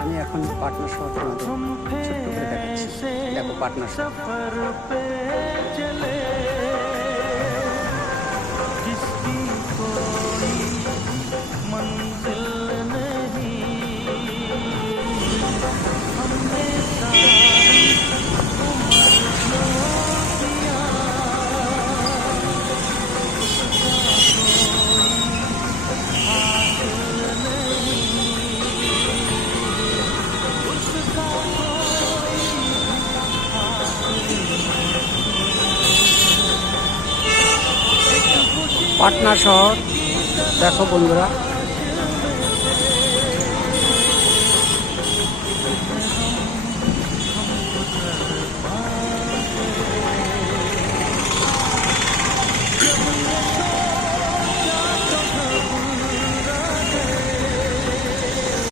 আমি এখন পাটনা শহর তোমাদের ছোট্ট করে দেখাচ্ছি। দেখো পাটনা শহর। পাটনা শহর দেখো বন্ধুরা।